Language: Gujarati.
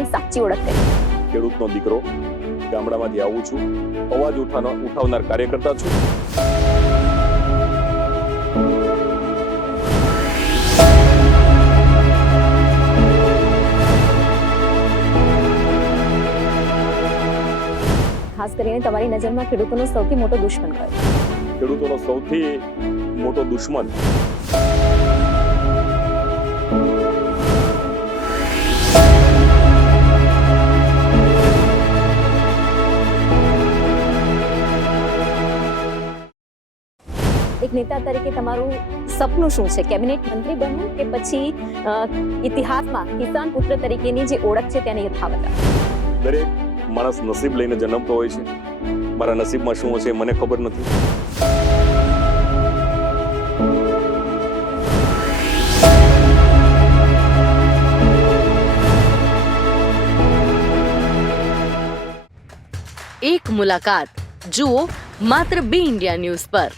ખેડૂતની સાચી ઓળખ કઈ? ખેડૂતનો દીકરો, ગામડામાંથી આવું છું, અવાજ ઉઠાવનાર કાર્યકર્તા છું. ખાસ કરીને તમારી નજરમાં ખેડૂતોનો સૌથી મોટો દુશ્મન કયો? ખેડૂતોનો સૌથી મોટો દુશ્મન એક નેતા તરીકે તમારું સપનું શું છે? કેબિનેટ મંત્રી બનવું કે પછી ઇતિહાસમાં કિસાન પુત્ર તરીકેની જે ઓળખ છે તેને યથાવત? દરેક માણસ નસીબ લઈને જન્મતો હોય છે. મારા નસીબમાં શું હશે મને ખબર નથી. એક મુલાકાત જુઓ માત્ર બી ઇન્ડિયા ન્યૂઝ પર.